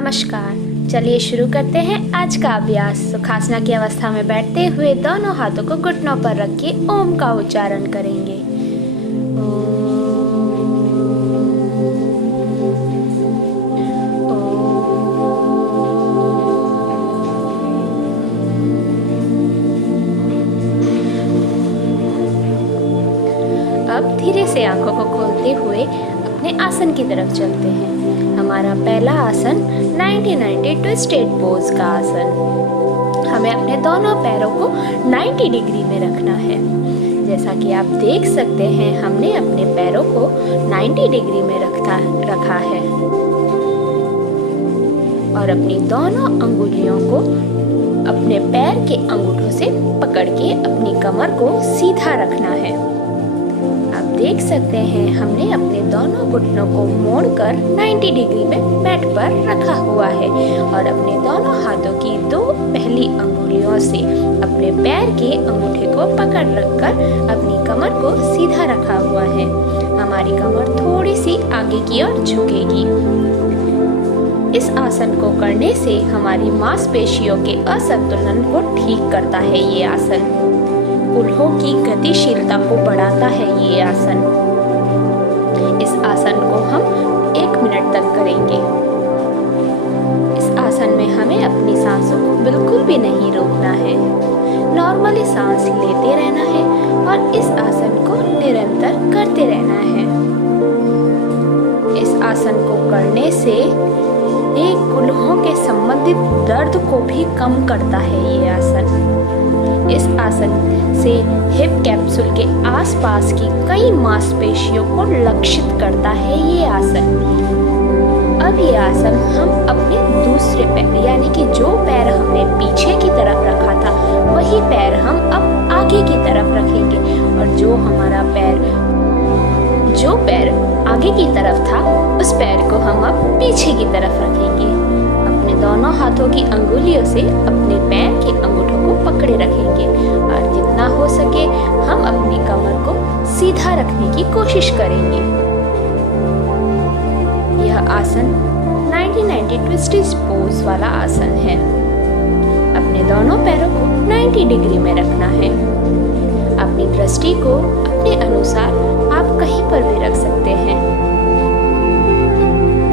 नमस्कार। चलिए शुरू करते हैं आज का अभ्यास। सुखासना की अवस्था में बैठते हुए दोनों हाथों को घुटनों पर रख के ओम का उच्चारण करेंगे। अब धीरे से आंखों को खोलते हुए अपने आसन की तरफ चलते हैं। हमारा पहला आसन 90-90 ट्विस्टेड पोज का आसन। हमें अपने दोनों पैरों को 90 डिग्री में रखना है। जैसा कि आप देख सकते हैं, हमने अपने पैरों को 90 डिग्री में रखा है और अपनी दोनों अंगुलियों को अपने पैर के अंगूठों से पकड़ के अपनी कमर को सीधा रखना है। आप देख सकते हैं, हमने अपने दोनों घुटनों को मोड़कर 90 डिग्री में मैट पर रखा हुआ है और अपने दोनों हाथों की दो पहली अंगुलियों से अपने पैर के अंगूठे को पकड़ रखकर अपनी कमर को सीधा रखा हुआ है। हमारी कमर थोड़ी सी आगे की ओर झुकेगी। इस आसन को करने से हमारी मांसपेशियों के असंतुलन को ठीक करता है। ये आसन कूल्हों की गतिशीलता को बढ़ाता है। ये आसन, इस आसन को हम 1 मिनट तक करेंगे। इस आसन में हमें अपनी सांसों को बिल्कुल भी नहीं रोकना है। नॉर्मली सांस लेते रहना है और इस आसन को निरंतर करते रहना है। इस आसन को करने से एक कूल्हों के संबंधित दर्द को भी कम करता है। ये आसन, इस आसन से हिप कैप्सूल के आसपास की कई मांसपेशियों को लक्षित करता है। ये आसन, अब ये आसन हम अपने दूसरे पैर यानी कि जो पैर हमने पीछे की तरफ रखा था वही पैर हम अब आगे की तरफ रखेंगे और जो पैर आगे की तरफ था उस पैर को हम अब पीछे की तरफ रखेंगे। अपने दोनों हाथों की अंगुलियों से अपने पैर के अंगूठों को पकड़े रखेंगे और जितना हो सके हम अपनी कमर को सीधा रखने की कोशिश करेंगे। यह आसन 90-90 ट्विस्टेड पोज वाला आसन है। अपने दोनों पैरों को 90 डिग्री में रखना है। अपनी दृष्टि को अपने अनुसार आप कहीं पर भी रख सकते हैं।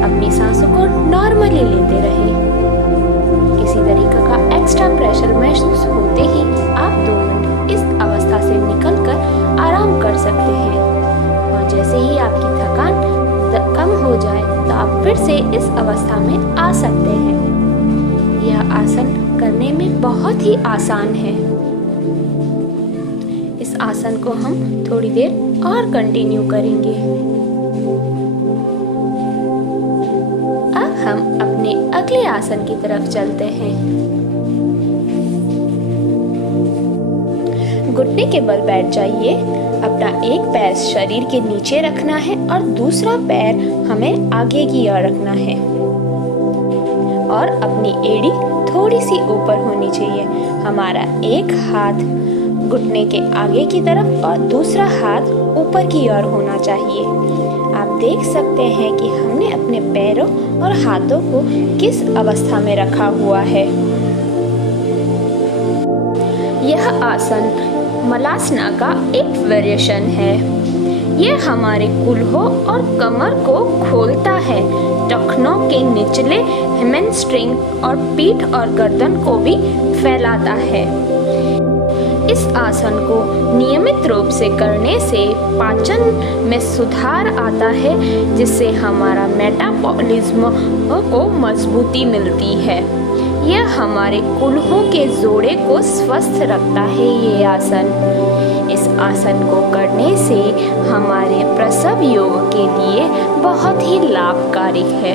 अपनी सांसों को नॉर्मली लेते रहें। किसी तरीके का एक्स्ट्रा प्रेशर महसूस होते ही आप 2 मिनट इस अवस्था से निकलकर आराम कर सकते हैं और जैसे ही आपकी थकान कम हो जाए तो आप फिर से इस अवस्था में आ सकते हैं। यह आसन करने में बहुत ही आसान है। इस आसन को हम थोड़ी देर और कंटिन्यू करेंगे। अब हम अपने अगले आसन की तरफ चलते हैं। घुटने के बल बैठ जाइए। अपना एक पैर शरीर के नीचे रखना है और दूसरा पैर हमें आगे की ओर रखना है और अपनी एड़ी थोड़ी सी ऊपर होनी चाहिए। हमारा एक हाथ घुटने के आगे की तरफ और दूसरा हाथ ऊपर की ओर होना चाहिए। आप देख सकते हैं कि हमने अपने पैरों और हाथों को किस अवस्था में रखा हुआ है। यह आसन मलासना का एक वेरिएशन है। यह हमारे कूल्हों और कमर को खोलता है, टखनों के निचले हैमस्ट्रिंग और पीठ और गर्दन को भी फैलाता है। इस आसन को नियमित रूप से करने से पाचन में सुधार आता है, जिससे हमारा मेटाबॉलिज्म को मजबूती मिलती है। यह हमारे कूल्हों के जोड़े को स्वस्थ रखता है। ये आसन, इस आसन को करने से हमारे प्रसव योग के लिए बहुत ही लाभकारी है।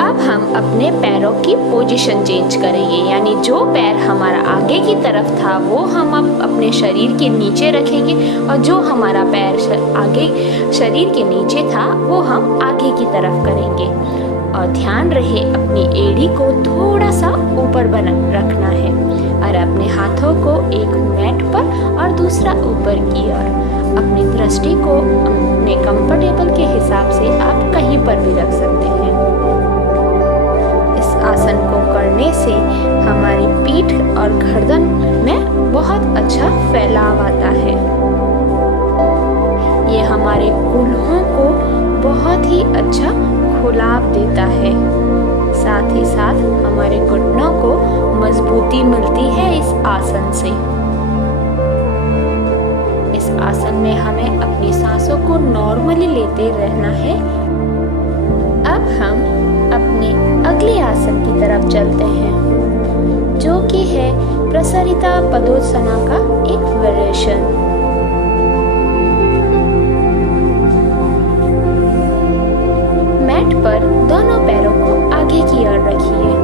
अब हम अपने पैरों की पोजीशन चेंज करेंगे, यानी जो पैर हमारा आगे की तरफ था वो हम अब अपने शरीर के नीचे रखेंगे और जो हमारा पैर आगे शरीर के नीचे था वो हम आगे की तरफ करेंगे। और ध्यान रहे अपनी एड़ी को थोड़ा सा ऊपर रखना है और अपने हाथों को एक मैट पर और दूसरा ऊपर की ओर अपनी दृष्टि को अपने कंफर्टेबल के हिसाब से आप कहीं पर भी रख सकते हैं। इस आसन को करने से हमारी पीठ और गर्दन में बहुत अच्छा फैलाव आता है। ये हमारे कूल्हों को बहुत ही अच्छा खुलाव देता है। साथ ही साथ हमारे घुटनों को मजबूती मिलती है इस आसन से। इस आसन में हमें अपनी सांसों को नॉर्मली लेते रहना है। अब हम अपने अगले आसन की तरफ चलते हैं, जो कि है प्रसरिता पदोत्सना का एक वेरिएशन। मैट पर दोनों पैरों को आगे की ओर रखिए।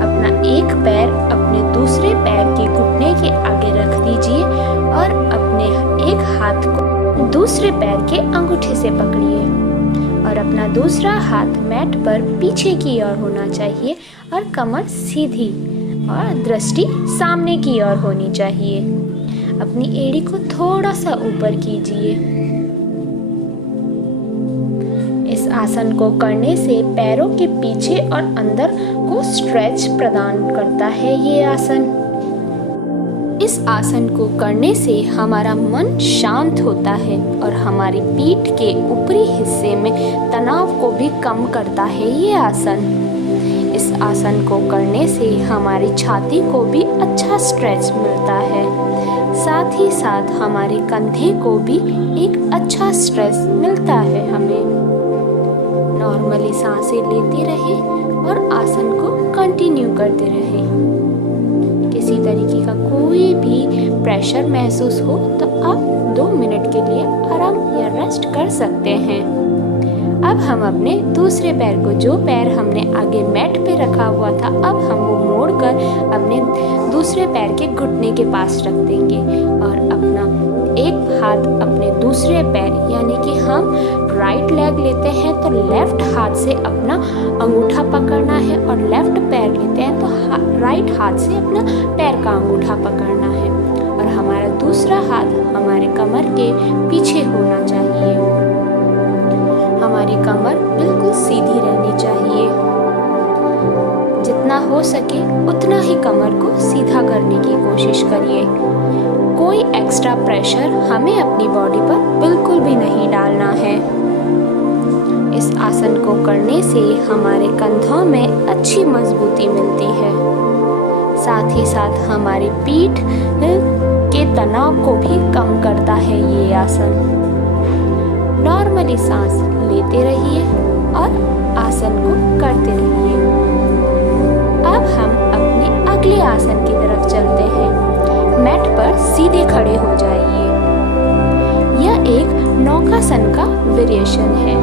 अपना एक पैर अपने दूसरे पैर के घुटने के आगे रख दीजिए और अपने एक हाथ को दूसरे पैर के अंगूठे से पकड़िए और अपना दूसरा हाथ मैट पर पीछे की ओर होना चाहिए और कमर सीधी और दृष्टि सामने की ओर होनी चाहिए। अपनी एड़ी को थोड़ा सा ऊपर कीजिए। इस आसन को करने से पैरों के पीछे और अंदर को स्ट्रेच प्रदान करता है ये आसन। इस आसन को करने से हमारा मन शांत होता है और हमारी पीठ के ऊपरी हिस्से में तनाव को भी कम करता है ये आसन। इस आसन को करने से हमारी छाती को भी अच्छा स्ट्रेच मिलता है। साथ ही साथ हमारे कंधे को भी एक अच्छा स्ट्रेच मिलता है। हमें नॉर्मली सांसें लेते रहें और आसन को कंटिन्यू करते रहें। किसी तरीके का कोई भी प्रेशर महसूस हो तो आप 2 मिनट के लिए आराम या रेस्ट कर सकते हैं। अब हम अपने दूसरे पैर को, जो पैर हमने आगे मैट पे रखा हुआ था, अब हम वो मोड़कर अपने दूसरे पैर के घुटने के पास रख देंगे और अपना एक हाथ अपने दूसरे पैर, यानी कि हम राइट लेग लेते हैं तो लेफ्ट हाथ से अपना अंगूठा पकड़ना है और लेफ्ट पैर लेते हैं तो राइट हाथ से अपना पैर का अंगूठा पकड़ना है और हमारा दूसरा हाथ हमारे कमर के पीछे होना चाहिए। हमारी कमर बिल्कुल सीधी रहनी चाहिए। जितना हो सके उतना ही कमर को सीधा करने की कोशिश करिए। कोई एक्स्ट्रा प्रेशर हमें अपनी बॉडी पर बिल्कुल भी नहीं डालना है। इस आसन को करने से हमारे कंधों में अच्छी मजबूती मिलती है। साथ ही साथ हमारी पीठ के तनाव को भी कम करता है ये आसन। नॉर्मली सांस लेते रहिए और आसन को करते रहिए। अब हम अपने अगले आसन की तरफ चलते हैं। मैट पर सीधे खड़े हो जाइए। यह एक नौकासन का वेरिएशन है।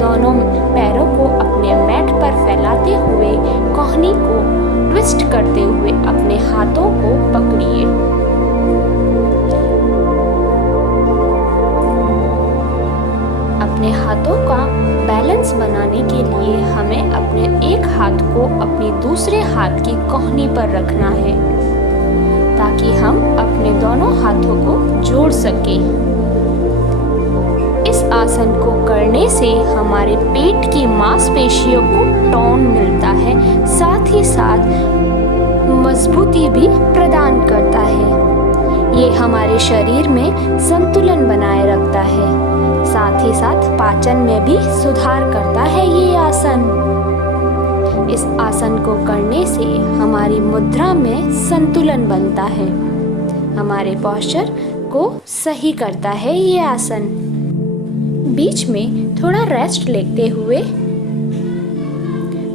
दोनों पैरों को अपने मैट पर फैलाते हुए कोहनी को ट्विस्ट करते हुए अपने हाथों को पकड़िए। अपने हाथों का बैलेंस बनाने के लिए हमें अपने एक हाथ को अपने दूसरे हाथ की कोहनी पर रखना है ताकि हम अपने दोनों हाथों को जोड़ सकें। इस आसन को करने से हमारे पेट की मांसपेशियों को टोन मिलता है, साथ ही साथ मजबूती भी प्रदान करता है। ये हमारे शरीर में संतुलन बनाए रखता है, साथ ही साथ पाचन में भी सुधार करता है ये आसन। इस आसन को करने से हमारी मुद्रा में संतुलन बनता है, हमारे पोस्चर को सही करता है ये आसन। बीच में थोड़ा रेस्ट लेते हुए,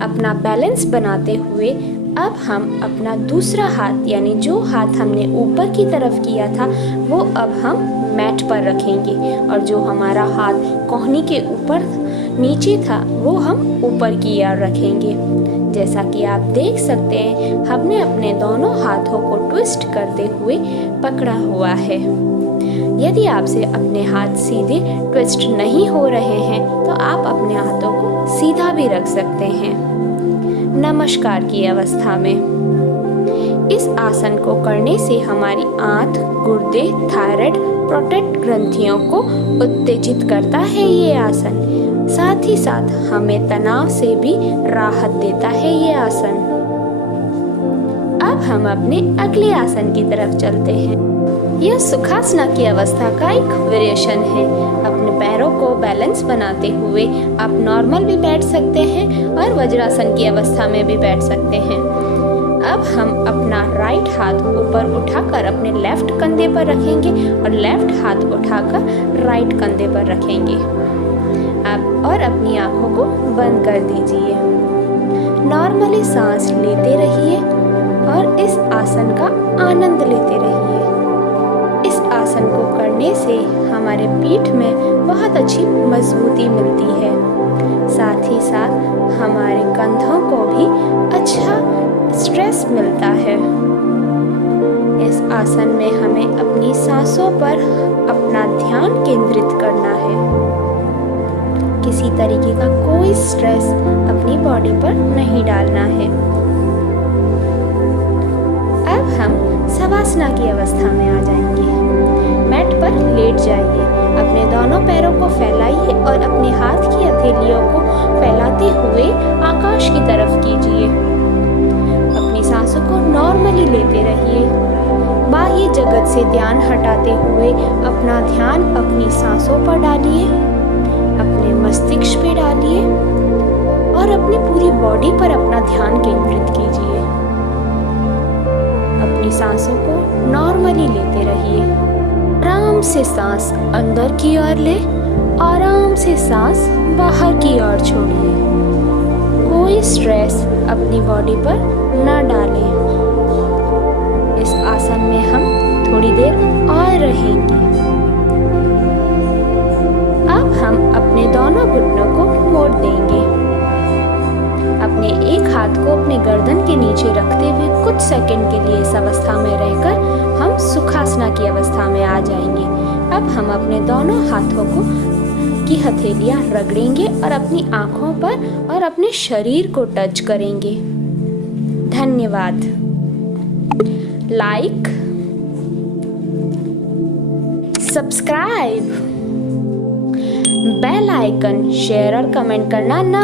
अपना बैलेंस बनाते हुए, अब हम अपना दूसरा हाथ, यानी जो हाथ हमने ऊपर की तरफ किया था वो अब हम मैट पर रखेंगे और जो हमारा हाथ कोहनी के ऊपर नीचे था वो हम ऊपर की ओर रखेंगे। जैसा कि आप देख सकते हैं, हमने अपने दोनों हाथों को ट्विस्ट करते हुए पकड़ा हुआ है। यदि आपसे अपने हाथ सीधे ट्विस्ट नहीं हो रहे हैं तो आप अपने हाथों को सीधा भी रख सकते हैं नमस्कार की अवस्था में। इस आसन को करने से हमारी आंत, गुर्दे, थायराइड, प्रोस्टेट ग्रंथियों को उत्तेजित करता है ये आसन। साथ ही साथ हमें तनाव से भी राहत देता है ये आसन। अब हम अपने अगले आसन की तरफ चलते हैं। यह सुखासना की अवस्था का एक वेरिएशन है। अपने पैरों को बैलेंस बनाते हुए आप नॉर्मल भी बैठ सकते हैं और वज्रासन की अवस्था में भी बैठ सकते हैं। अब हम अपना राइट हाथ ऊपर उठाकर अपने लेफ्ट कंधे पर रखेंगे और लेफ्ट हाथ उठाकर राइट कंधे पर रखेंगे। अब और अपनी आंखों को बंद कर दीजिए। नॉर्मली सांस लेते रहिए और इस आसन का आनंद लेते रहिए। इस आसन को करने से हमारे पीठ में बहुत अच्छी मजबूती मिलती है। साथ ही साथ हमारे कंधों को भी अच्छा स्ट्रेस मिलता है। इस आसन में हमें अपनी सांसों पर अपना ध्यान केंद्रित करना है। किसी तरीके का कोई स्ट्रेस अपनी बॉडी पर नहीं डालना है। अब हम शवासना की अवस्था में आ जाएंगे। मैट पर लेट जाइए, अपने दोनों पैरों को फैलाइए और अपने हाथ की हथेलियों को फैलाते हुए आकाश की तरफ कीजिए। अपनी सांसों को नॉर्मली लेते रहिए। बाह्य जगत से ध्यान हटाते हुए अपना ध्यान अपनी सांसों पर डालिए, अपने मस्तिष्क पे डालिए और अपनी पूरी बॉडी पर अपना ध्यान केंद्रित कीजिए। अपनी सांसों को नॉर्मली लेते रहिए। आराम से सांस अंदर की ओर ले, आराम से सांस बाहर की ओर छोड़िए। कोई स्ट्रेस अपनी बॉडी पर न डालें। इस आसन में हम थोड़ी देर और रहेंगे। अब हम अपने दोनों घुटनों को मोड़ देंगे। अपने एक हाथ को अपने गर्दन के नीचे रखते हुए कुछ सेकंड के लिए इस अवस्था में रहकर हम सुखासना की अवस्था में आ जाएंगे। अब हम अपने दोनों हाथों को की हथेलियां रगड़ेंगे और अपनी आंखों पर और अपने शरीर को टच करेंगे। धन्यवाद। Like, subscribe, bell icon, share और कमेंट करना न